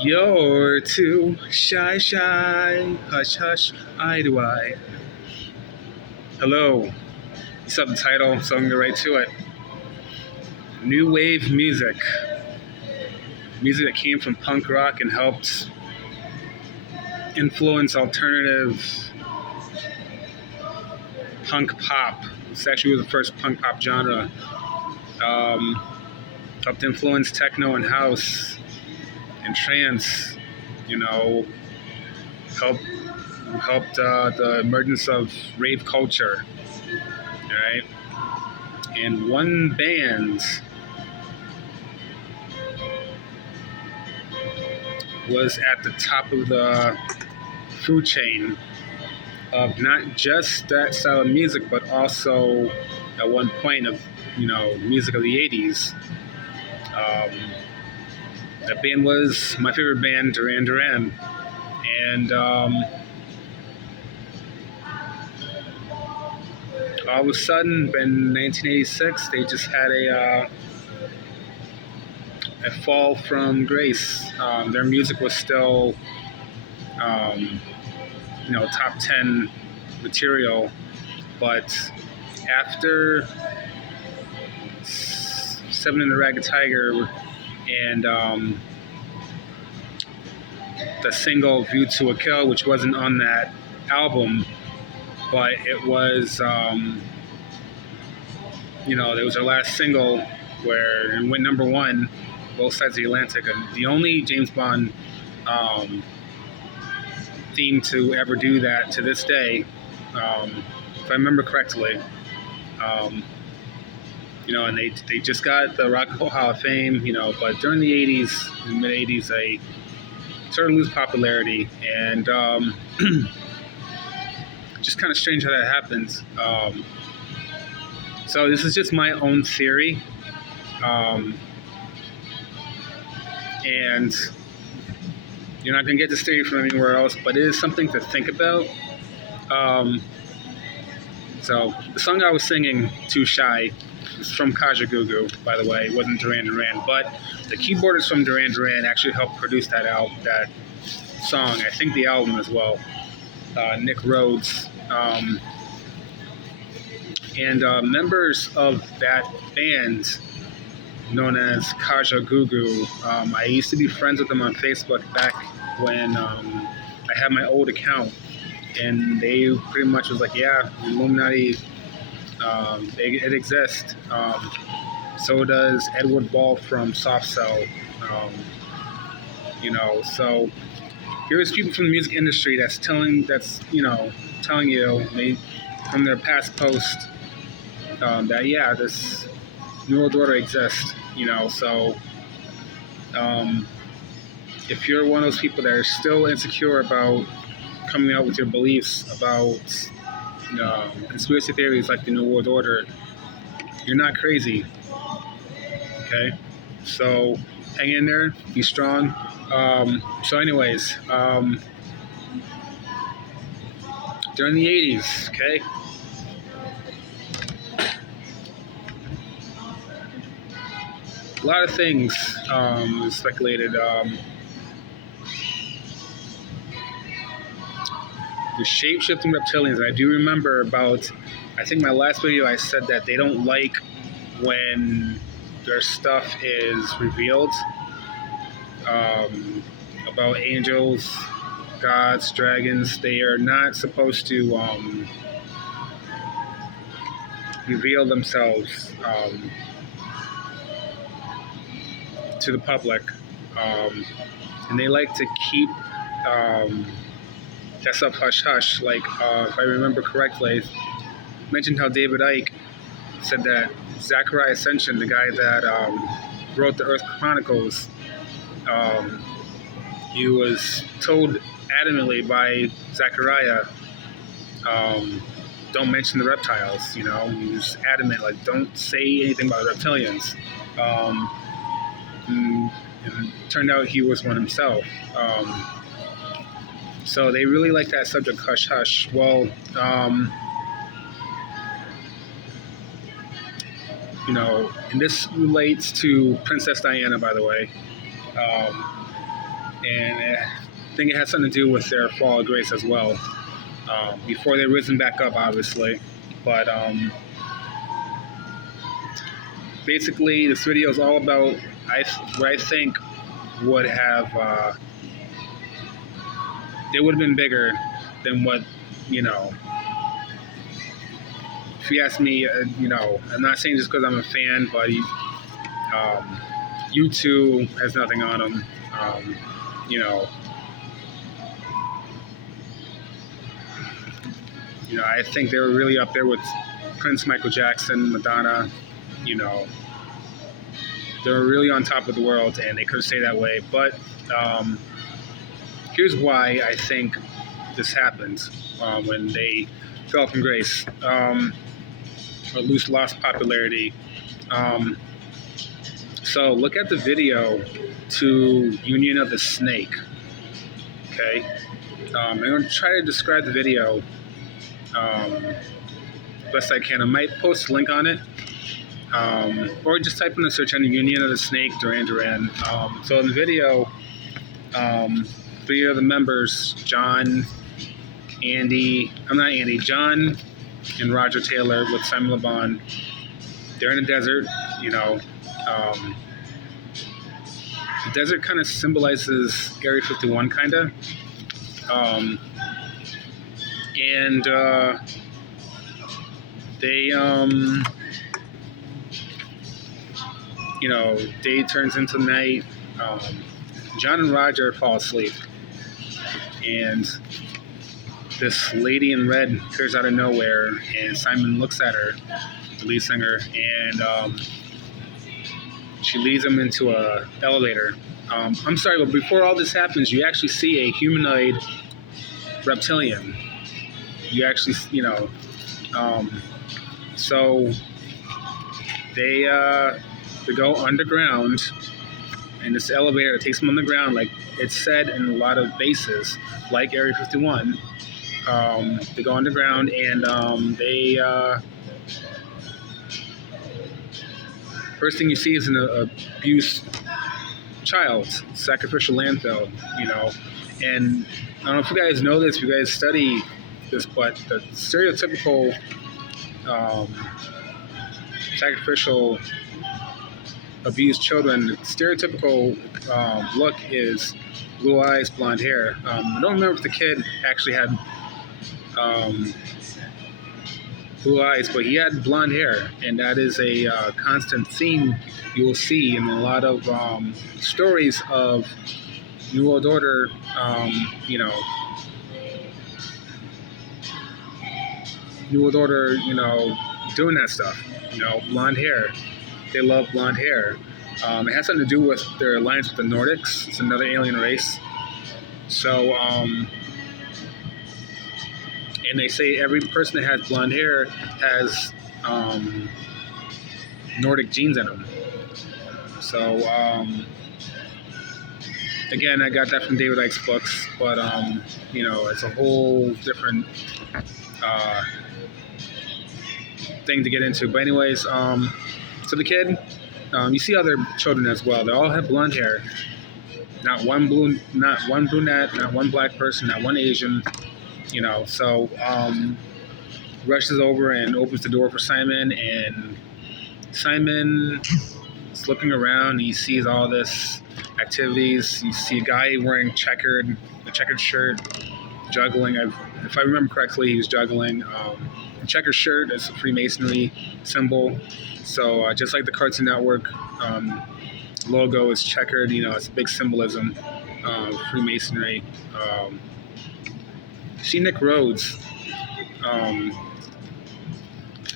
You're too shy, hush, hush, eye to eye. Hello, you saw the title, so I'm gonna get right to it. New wave music that came from punk rock and helped influence alternative punk pop. This actually was the first punk pop genre. Um, Helped influence techno and house and trance. You know, helped the emergence of rave culture. All right, and one band was at the top of the food chain of not just that style of music, but also at one point of music of the '80s. Um, that band was my favorite band, Duran Duran, and all of a sudden, in 1986, they just had a fall from grace. Their music was still, top 10 material, but after Seven and the Ragged Tiger and the single View to a Kill, which wasn't on that album, but it was, it was their last single where it went number one, both sides of the Atlantic, and the only James Bond theme to ever do that to this day, if I remember correctly. And they just got the Rock and Roll Hall of Fame, but during the 80s, and mid 80s, they started to lose popularity, and just kind of strange how that happens. So this is just my own theory, and you're not going to get this theory from anywhere else, but it is something to think about. So the song I was singing, Too Shy, is from Kajagoogoo, by the way. It wasn't Duran Duran, but the keyboardist from Duran Duran actually helped produce that song. I think the album as well. Nick Rhodes. And members of that band, known as Kajagoogoo, I used to be friends with them on Facebook back when I had my old account. And they pretty much was like, yeah, Illuminati, it exists. So does Edward Ball from Soft Cell. So here's people from the music industry that's telling you from their past post that yeah, this New World Order exists. So if you're one of those people that are still insecure about coming out with your beliefs about conspiracy theories like the New World Order, you're not crazy. Okay? So hang in there, be strong. Anyways, during the 80s, okay? A lot of things speculated. The shape-shifting reptilians. And I do remember I think my last video I said that they don't like when their stuff is revealed about angels, gods, dragons. They are not supposed to reveal themselves to the public, and they like to keep that stuff hush hush. Like if I remember correctly, I mentioned how David Icke said that Zachariah Ascension, the guy that wrote the Earth Chronicles, he was told adamantly by Zachariah, don't mention the reptiles. He was adamant, like, don't say anything about reptilians. And it turned out he was one himself. So they really like that subject, hush hush. Well, and this relates to Princess Diana, by the way. and I think it had something to do with their fall of grace as well. Before they risen back up, obviously, but basically, this video is all about what I think would have they would have been bigger than what you know. If you ask me, I'm not saying just because I'm a fan, but U2 has nothing on them. You know, I think they were really up there with Prince, Michael Jackson, Madonna. You know, they were really on top of the world, and they could stay that way. But here's why I think this happened when they fell from grace, or lost popularity. So look at the video to Union of the Snake. Okay, I'm going to try to describe the video best I can. I might post a link on it, or just type in the search engine Union of the Snake, Duran Duran. So in the video, three of the members, John and Roger Taylor with Simon Le Bon, they're in the desert. The desert kind of symbolizes Area 51, kind of. And they, day turns into night. John and Roger fall asleep. And this lady in red appears out of nowhere, and Simon looks at her, the lead singer, and she leads him into a elevator. I'm sorry, but before all this happens, you actually see a humanoid reptilian. You actually, so they go underground, and this elevator takes them underground, like it's said in a lot of bases, like Area 51. They go underground, and they first thing you see is an abused child, sacrificial landfill, and I don't know if you guys know this, if you guys study this, but the stereotypical sacrificial abused children, the stereotypical look is blue eyes, blonde hair. I don't remember if the kid actually had blue eyes, but he had blonde hair, and that is a constant theme you will see in a lot of stories of New World Order, New World Order, doing that stuff, blonde hair. They love blonde hair. It has something to do with their alliance with the Nordics. It's another alien race. So, and they say every person that has blonde hair has Nordic genes in them. So, again, I got that from David Icke's books, but, it's a whole different thing to get into. But anyways, so the kid, you see other children as well. They all have blonde hair. Not one brunette, not one black person, not one Asian. So rushes over and opens the door for Simon, and Simon is looking around. He sees all this activities. You see a guy wearing a checkered shirt, juggling. If I remember correctly, he was juggling. A checkered shirt is a Freemasonry symbol. So just like the Cartoon Network logo is checkered, it's a big symbolism of Freemasonry. See Nick Rhodes.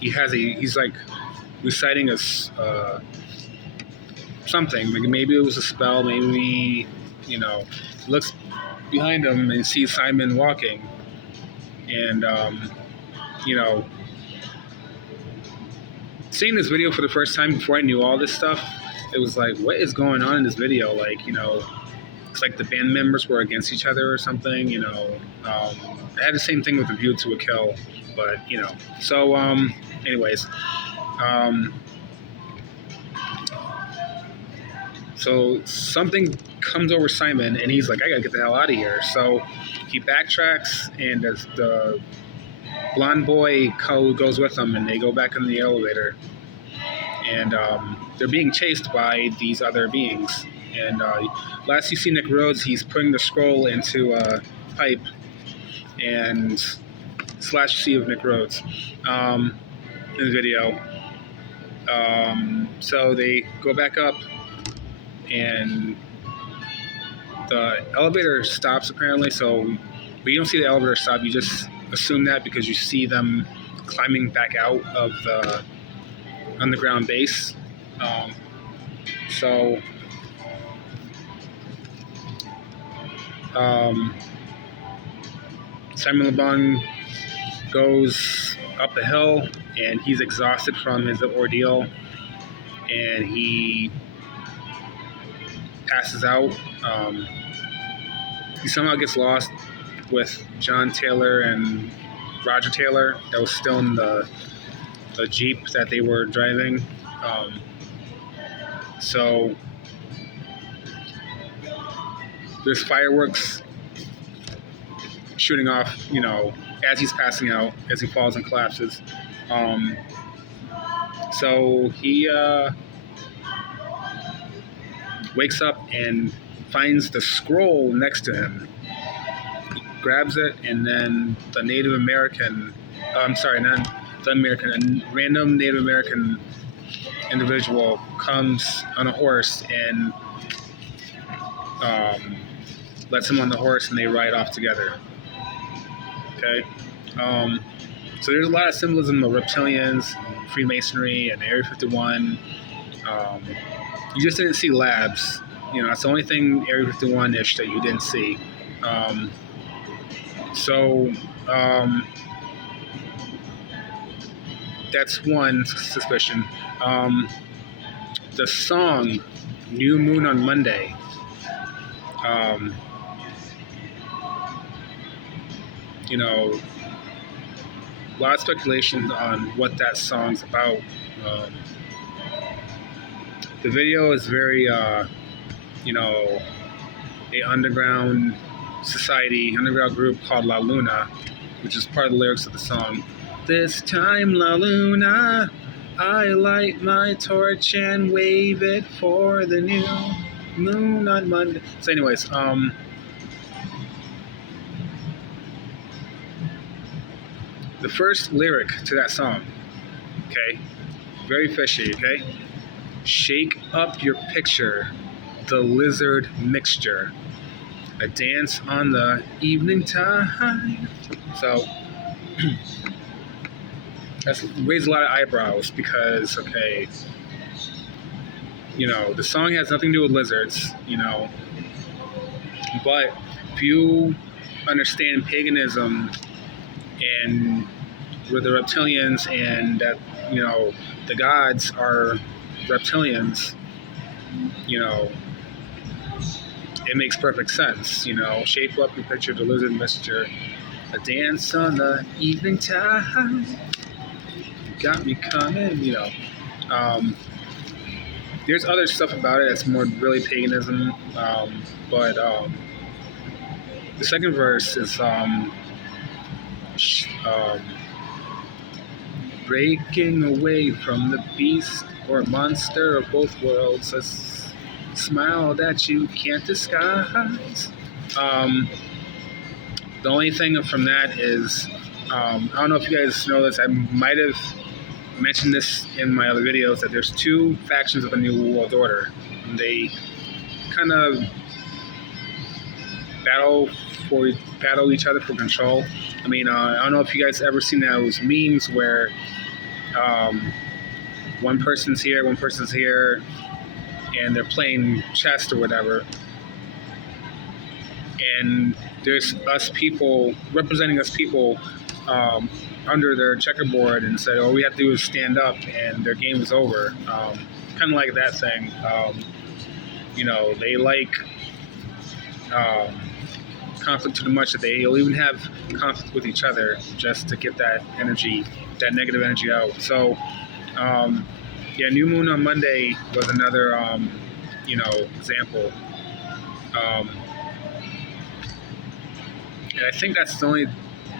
He's like reciting something. Maybe it was a spell. Maybe looks behind him and sees Simon walking, and seeing this video for the first time before I knew all this stuff, it was like, what is going on in this video? Like, it's like the band members were against each other or something, I had the same thing with the View to a Kill, but, so, anyways, So something comes over Simon, and he's like, I gotta get the hell out of here. So he backtracks, and the blonde boy goes with him, and they go back in the elevator. And they're being chased by these other beings. And last you see Nick Rhodes, he's putting the scroll into a pipe, and slash you see of Nick Rhodes in the video. So they go back up, and the elevator stops apparently. But you don't see the elevator stop. You just assume that because you see them climbing back out of the underground base. So Simon Le Bon goes up the hill, and he's exhausted from his ordeal, and he passes out. He somehow gets lost with John Taylor and Roger Taylor that was still in the Jeep that they were driving. So there's fireworks shooting off, as he's passing out, as he falls and collapses. So he wakes up and finds the scroll next to him. He grabs it, and then the Native American, not the American, a random Native American individual comes on a horse and lets him on the horse, and they ride off together. Okay? So there's a lot of symbolism of reptilians, Freemasonry, and Area 51. You just didn't see labs. That's the only thing Area 51-ish that you didn't see. That's one suspicion. The song New Moon on Monday. A lot of speculation on what that song's about. The video is very, a underground society, underground group called La Luna, which is part of the lyrics of the song. This time, La Luna, I light my torch and wave it for the new moon on Monday. So anyways, the first lyric to that song, okay, very fishy, okay? Shake up your picture, the lizard mixture, a dance on the evening tide. So that's raised a lot of eyebrows because, okay, the song has nothing to do with lizards, but if you understand paganism and with the reptilians, and that, the gods are reptilians, it makes perfect sense. Shape up your picture, the lizard messenger, a dance on the evening tide, got me coming. There's other stuff about it that's more really paganism, but the second verse is breaking away from the beast or monster of both worlds, a smile that you can't disguise. The only thing from that is, I don't know if you guys know this, I might have mentioned this in my other videos, that there's two factions of the New World Order. And they kind of battle each other for control. I mean, I don't know if you guys ever seen those memes where one person's here, and they're playing chess or whatever. And there's us people, representing us people, under their checkerboard, and said, all we have to do is stand up and their game is over. Kind of like that thing. They like conflict too much that they'll even have conflict with each other just to get that energy, that negative energy out. So, New Moon on Monday was another example. Um, and I think that's the only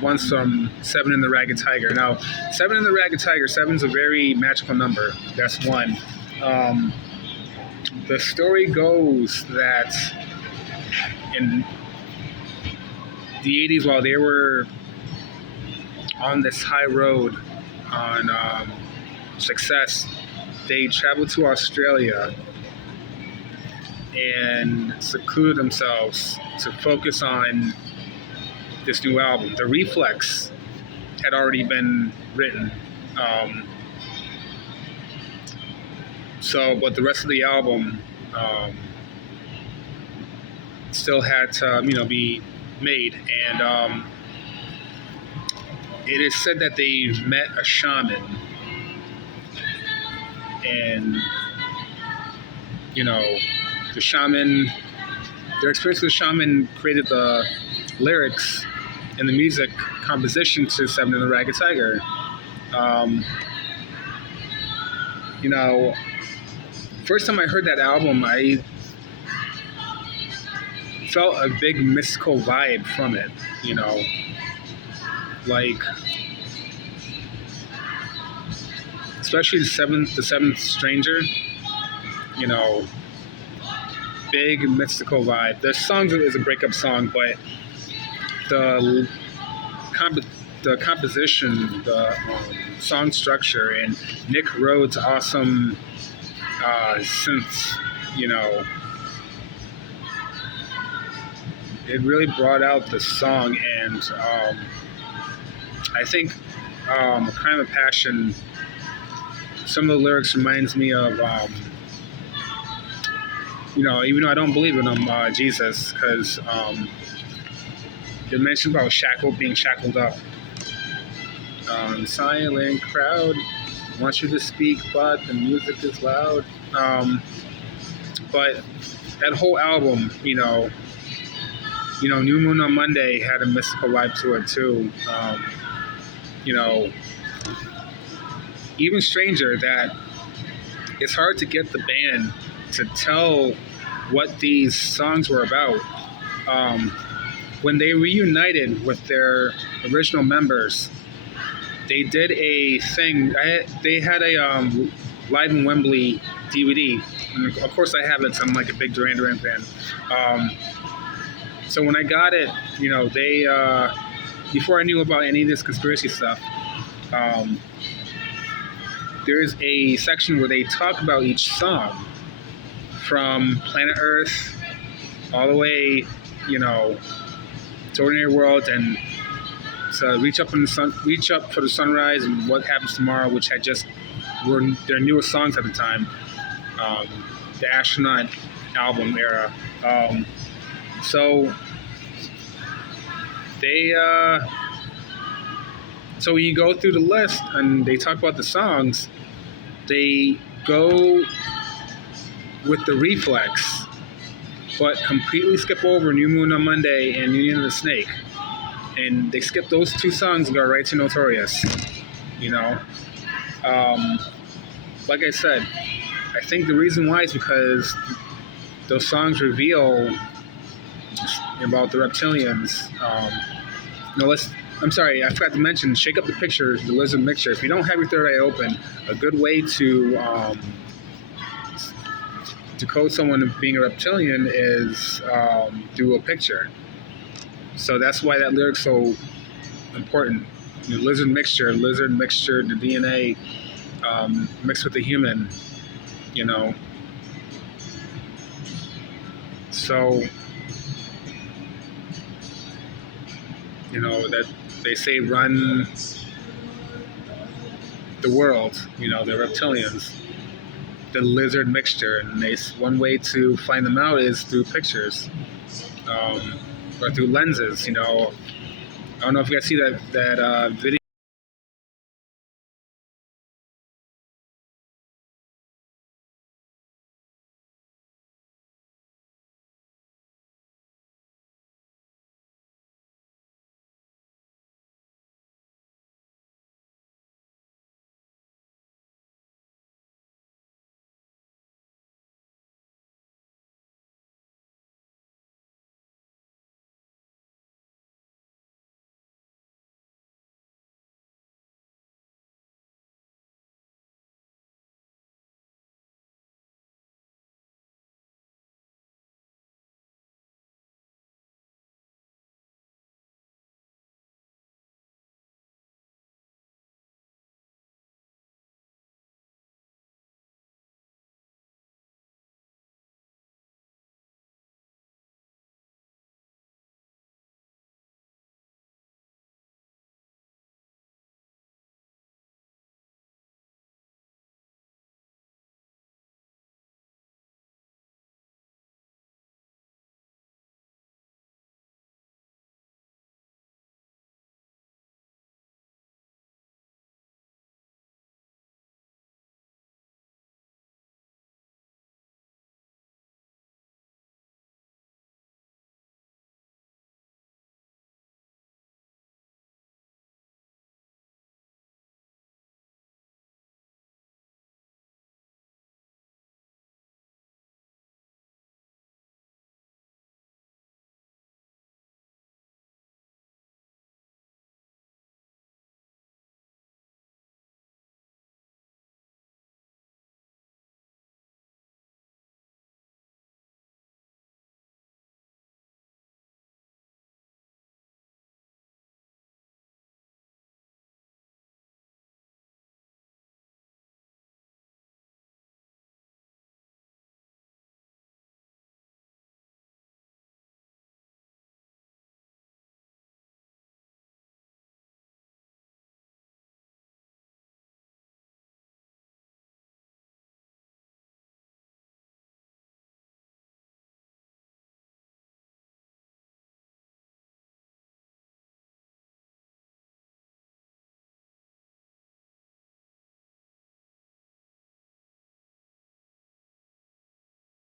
ones from Seven and the Ragged Tiger. Now, Seven and the Ragged Tiger, seven's a very magical number. That's one. Um, the story goes that in the 80s, while they were on this high road on success, they traveled to Australia and secluded themselves to focus on this new album. The Reflex had already been written. But the rest of the album still had to, be made. And it is said that they met a shaman, and the shaman, their experience with the shaman created the lyrics and the music composition to Seven and the Ragged Tiger. First time I heard that album, I felt a big mystical vibe from it, like, especially the seventh stranger, big mystical vibe. The song is a breakup song, but the composition, the song structure, and Nick Rhodes' awesome synths, it really brought out the song. And I think A Crime of Passion, some of the lyrics reminds me of, even though I don't believe in him, Jesus, because it mentions about being shackled up. Silent crowd wants you to speak, but the music is loud. But that whole album, New Moon on Monday had a mystical vibe to it too. Even stranger, that it's hard to get the band to tell what these songs were about. When they reunited with their original members, they did a thing. They had a Live in Wembley DVD. And of course, I have it. So I'm like a big Duran Duran fan. So when I got it, they before I knew about any of this conspiracy stuff, there is a section where they talk about each song, from Planet Earth all the way, to Ordinary World, and to Reach Up for the Sunrise, and What Happens Tomorrow, which had just were their newest songs at the time, the Astronaut album era. So when you go through the list and they talk about the songs, they go with the Reflex, but completely skip over New Moon on Monday and Union of the Snake. And they skip those two songs and go right to Notorious. Like I said, I think the reason why is because those songs reveal about the reptilians. I'm sorry, I forgot to mention, Shake Up the Picture, the Lizard Mixture. If you don't have your third eye open, a good way to code someone being a reptilian is through a picture. So that's why that lyric's so important. Lizard mixture, the DNA mixed with the human, So, that they say run the world, the reptilians, the lizard mixture, and one way to find them out is through pictures, or through lenses. I don't know if you guys see that video.